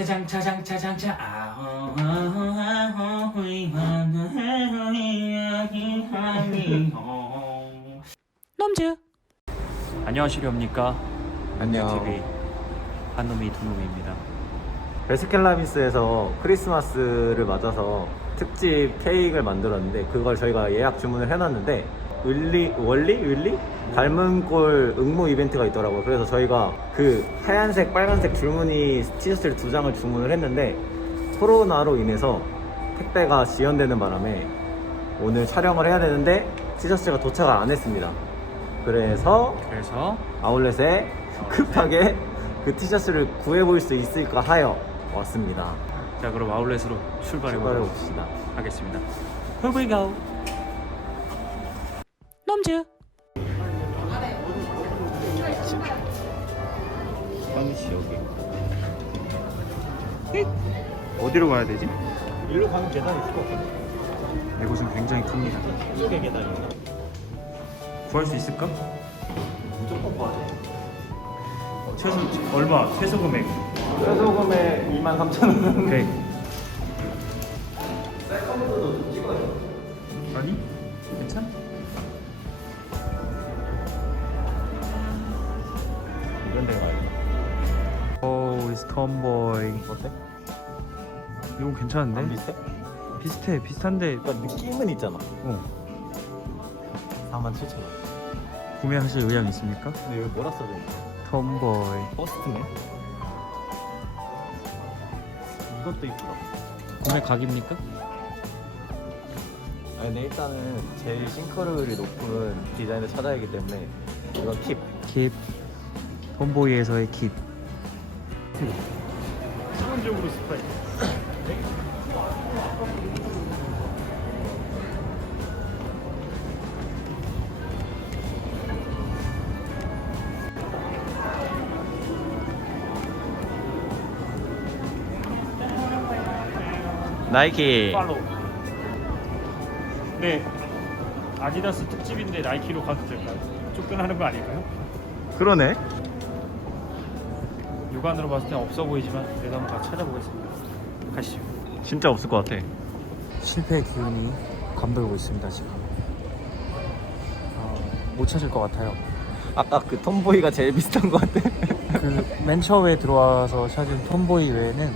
차장 차장 차장 차 아호 아호 아호 후이 하나 이야기 하니 놈즈. 안녕하시렵니까? 안녕. TV 한놈이 두놈입니다. 베스킨라빈스에서 크리스마스를 맞아서 특집 케이크를 만들었는데 그걸 저희가 예약 주문을 해놨는데 을리 원리? 윌리 닮은 꼴 응모 이벤트가 있더라고요. 그래서 저희가 그 하얀색 빨간색 줄무늬 티셔츠를 두 장을 주문을 했는데 코로나로 인해서 택배가 지연되는 바람에 오늘 촬영을 해야 되는데 티셔츠가 도착을 안 했습니다. 그래서 그래서 아울렛에 급하게 그 티셔츠를 구해볼 수 있을까 하여 왔습니다. 자 그럼 아울렛으로 출발해 출발해 봅시다. 하겠습니다 Here we go 놈즈 여기. 어디로 가야 되지? 일로 가면 계단 있을 것 같아. 이곳은 굉장히 큽니다 이쪽에 계단인가? 구할 수 있을까? 무조건 봐야 돼. 최소 얼마? 최소 금액 최소 금액 23,000원. 100 셀카보드도 좀 찍어요. 아니? 괜찮 톰보이 어때? 이건 괜찮은데? 안 비슷해? 비슷해 비슷한데 그러니까 느낌은 있잖아. 어. 47,000원. 구매하실 의향 있습니까? 근데 여기 뭐라 써져 있냐? 톰보이 버스트네. 이것도 이쁘다. 구매 각입니까? 아니, 근데 일단은 제일 싱크로율이 높은 디자인을 찾아야 하기 때문에 이건 킵. 킵 톰보이에서의 킵 기본적으로 스파이 나이키. 팔로우 네 아디다스 특집인데 나이키로 가도 될까요? 쫓겨나는 거 아닐까요? 그러네. 육안으로 봤을 땐 없어 보이지만 그래도 한번 다 찾아보겠습니다 가시죠 진짜 없을 것 같아. 실패의 기운이 감돌고 있습니다 지금 어, 못 찾을 것 같아요 아까 그 톰보이가 제일 비슷한 것 같아. 그 맨 처음에 들어와서 찾은 톰보이 외에는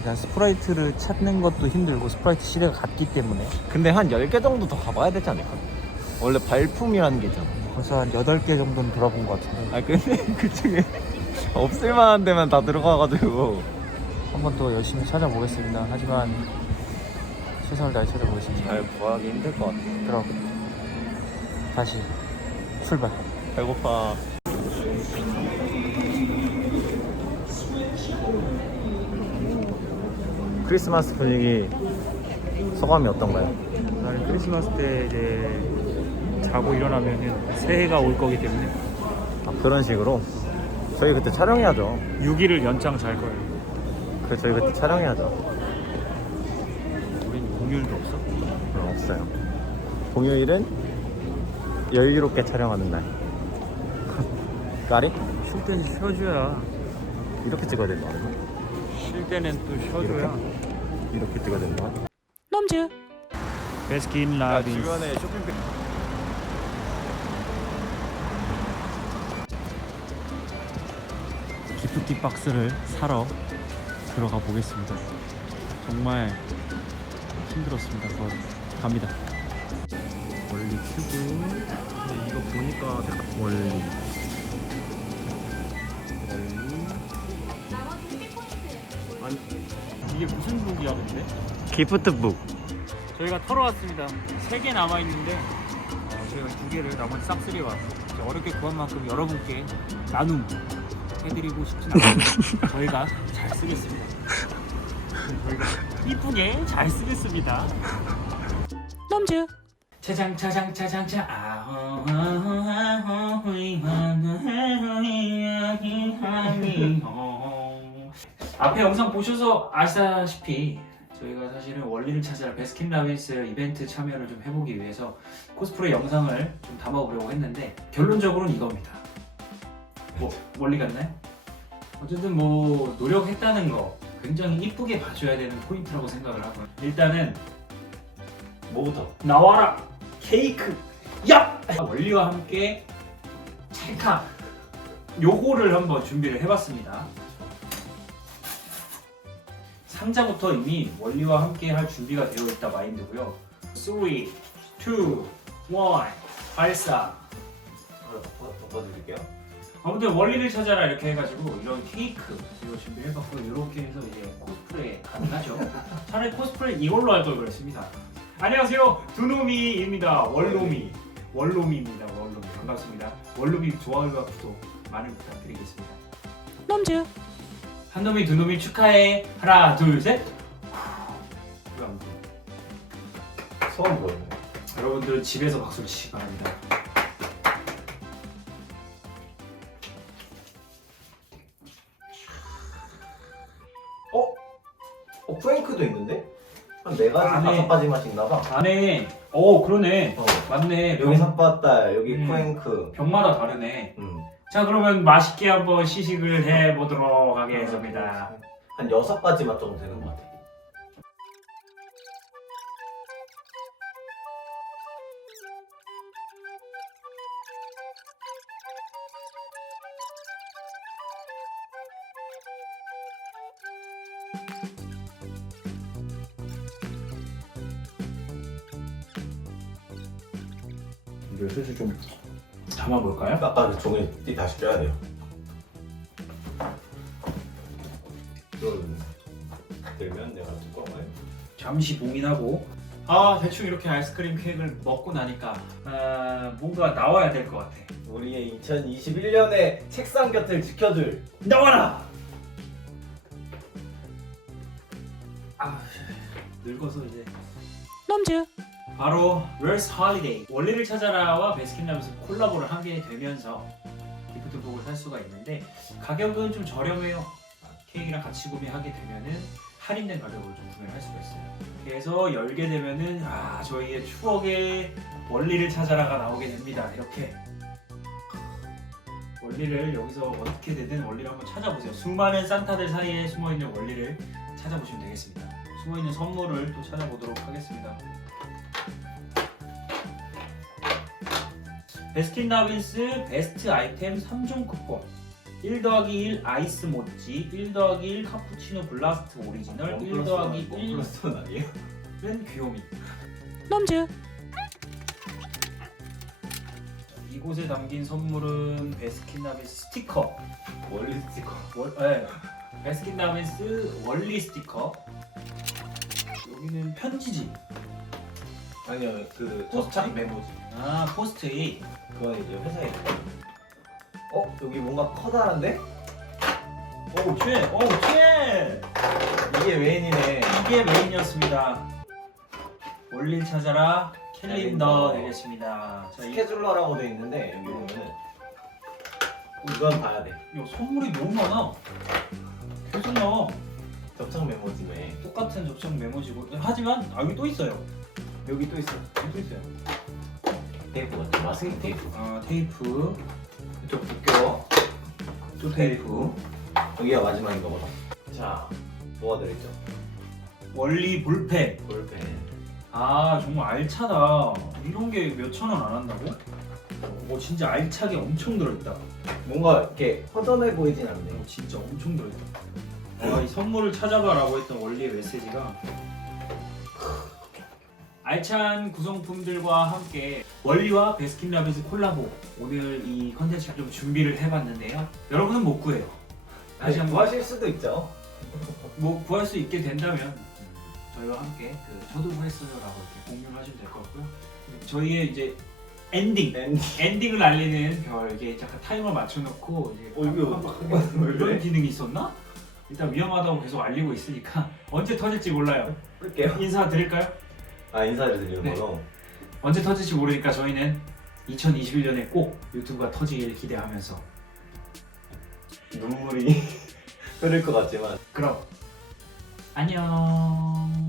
그냥 스프라이트를 찾는 것도 힘들고 스프라이트 시대가 갔기 때문에 근데 한 10개 정도 더 가봐야 되지 않을까? 원래 발품이라는 게 있잖아. 벌써 한 8개 정도는 돌아본 것 같은데 아 근데 그 중에 없을 만한 데만 다 들어가가지고 한번 더 열심히 찾아보겠습니다 하지만 최선을 다해 찾아보겠습니다 잘 구하기 힘들 것 같아. 그럼 다시 출발 배고파. 크리스마스 분위기 소감이 어떤가요? 나는 크리스마스 때 이제 자고 일어나면 새해가 올 거기 때문에 아, 그런 식으로 저희 그때 촬영해야죠. 6일을 연장 잘 거예요 그 저희 그때 촬영해야죠. 우린 공휴일도 없어 그럼 없어요. 공휴일은 여유롭게 촬영하는 날. 까리? 쉴 때는 쉬어줘야 이렇게 찍어야 된다. 그러면? 쉴 때는 또 쉬어줘야 이렇게 찍어야 된다. 놈즈 베스킨 라빈스 쇼핑백. 기프티 박스를 사러 들어가 보겠습니다. 정말 힘들었습니다. 그거 갑니다. 원리 큐브 근데 이거 보니까 색깔 원리 원리. 아니 이게 무슨 북이야 근데? 기프트북. 저희가 털어 왔습니다. 세 개 남아 있는데 어, 저희가 두 개를 나머지 싹쓸이 왔어요. 이제 어렵게 구한 만큼 여러분께 나눔 해드리고 싶진 않고 저희가 잘 쓰겠습니다. 저희가 이쁘게 잘 쓰겠습니다. 놈즈 차장 차장 차장 차 아호 아호 아호 후이 하나 이야기 하니 앞에 영상 보셔서 아시다시피 저희가 사실은 원리를 찾아 베스킨라빈스 이벤트 참여를 좀 해보기 위해서 코스프레 영상을 좀 담아보려고 했는데 결론적으로는 이겁니다. 뭐 원리 같나요? 어쨌든 뭐 노력했다는 거 굉장히 이쁘게 봐줘야 되는 포인트라고 생각을 하고요. 일단은 뭐부터? 나와라 케이크 야 원리와 함께 찰칵 요거를 한번 준비를 해봤습니다. 상자부터 이미 원리와 함께 할 준비가 되어 있다 마인드고요. 3, 2, 1, 발사. 덮어드릴게요. 아무튼 원리를 찾아라 이렇게 해가지고 이런 케이크 이거 준비해봤고 이렇게 해서 이제 코스프레 가능하죠. 차라리 코스프레 이걸로 할 걸 그랬습니다. 안녕하세요 두노미입니다. 원로미 원로미입니다. 원로미 반갑습니다. 원로미 좋아요와 구독 많이 부탁드리겠습니다. 놈즈 한 놈이 두 놈이 축하해 하나 둘 셋. 왜안 불어? 소원 뭐예요? 여러분들은 집에서 박수를 치시 기 바랍니다. 한네 가지 안에- 다섯 가지 맛이 있나 봐. 안에 어 그러네 어. 맞네 여기 삿바딸, 여기 음. 프랭크. 병마다 다르네. 음. 자 그러면 맛있게 한번 시식을 해보도록 하겠습니다. 한 여섯 가지 맛 정도 되는 것 같아. 이걸 슬슬 좀 담아볼까요? 아까 그 종이 띠 다시 쪄야 돼요. 좀 들면 내가 두꺼워요. 잠시 봉인하고 아 대충 이렇게 아이스크림 케이크를 먹고 나니까 아, 뭔가 나와야 될 것 같아. 우리의 2021년에 책상 곁을 지켜줄 나와라! 아 늙어서 이제 놈즈 바로 Where's Holiday. 원리를 찾아라와 베스킨라빈스 콜라보를 하게 되면서 기프트북을 살 수가 있는데 가격은 좀 저렴해요. 케이크랑 같이 구매하게 되면은 할인된 가격으로 좀 구매를 할 수가 있어요. 그래서 열게 되면은 아 저희의 추억의 원리를 찾아라가 나오게 됩니다. 이렇게. 원리를 여기서 어떻게 되든 원리를 한번 찾아보세요. 수많은 산타들 사이에 숨어있는 원리를 찾아보시면 되겠습니다. 숨어있는 선물을 또 찾아보도록 하겠습니다 베스킨라빈스 베스트 아이템 3종 쿠폰. 1 더하기 1 아이스 모찌 1 더하기 1 카푸치노 블라스트 오리지널 1 더하기 1은 플러스톤 아니에요? 귀요미. 놈즈 이곳에 담긴 선물은 베스킨라빈스 스티커. 원리 스티커. 월, 네. 베스킨라빈스 원리 스티커. 여기는 편지지. 아니요 그 포스트잇? 접착 메모지. 아 포스트잇 그건 이제 회사에 어? 여기 뭔가 커다란데? 오우 최! 오우 최! 이게 메인이네 이게 메인이었습니다 원리를 찾아라 캘린더 캘린더. 되겠습니다 자, 이 스케줄러라고 돼 있는데 여기 보면은 이건 봐야 돼 야, 선물이 너무 많아. 계속 나와. 접착 메모지네 똑같은 접착 메모지고. 하지만 아, 여기 또 있어요. 여기 또 있어 여기 또 있어요. 테이프 같은 마스킹 테이프 아 테이프, 이쪽 두께워 또 테이프. 여기가 마지막인가 보다 자 뭐가 들어있죠? 원리 볼펜. 볼펜 아 정말 알차다. 이런 게 몇 천 원 안 한다고? 오 진짜 알차게 엄청 들어있다. 뭔가 이렇게 허전해 보이진 않네 오, 진짜 엄청 들어있다. 아, 이 선물을 찾아봐라고 했던 원리의 메시지가 알찬 구성품들과 함께 원리와 베스킨라빈스 콜라보 오늘 이 컨텐츠를 좀 준비를 해봤는데요. 여러분은 못 구해요. 다시 한번 구하실 수도 있죠 뭐 구할 수 있게 된다면 저희와 함께 그 저도 구했어요라고 이렇게 공유를 하시면 될 것 같고요. 저희의 이제 엔딩 엔- 엔딩을 알리는 별 이게 잠깐 타이머 맞춰놓고 이제 어, 이거 깜빡깜빡 왜 이런 그래? 기능이 있었나? 일단 위험하다고 계속 알리고 있으니까 언제 터질지 몰라요. 끌게요 인사 드릴까요? 아 인사를 드리는 네. 거로 언제 터질지 모르니까 저희는 2021년에 꼭 유튜브가 터지길 기대하면서 눈물이 흐를 것 같지만 그럼 안녕.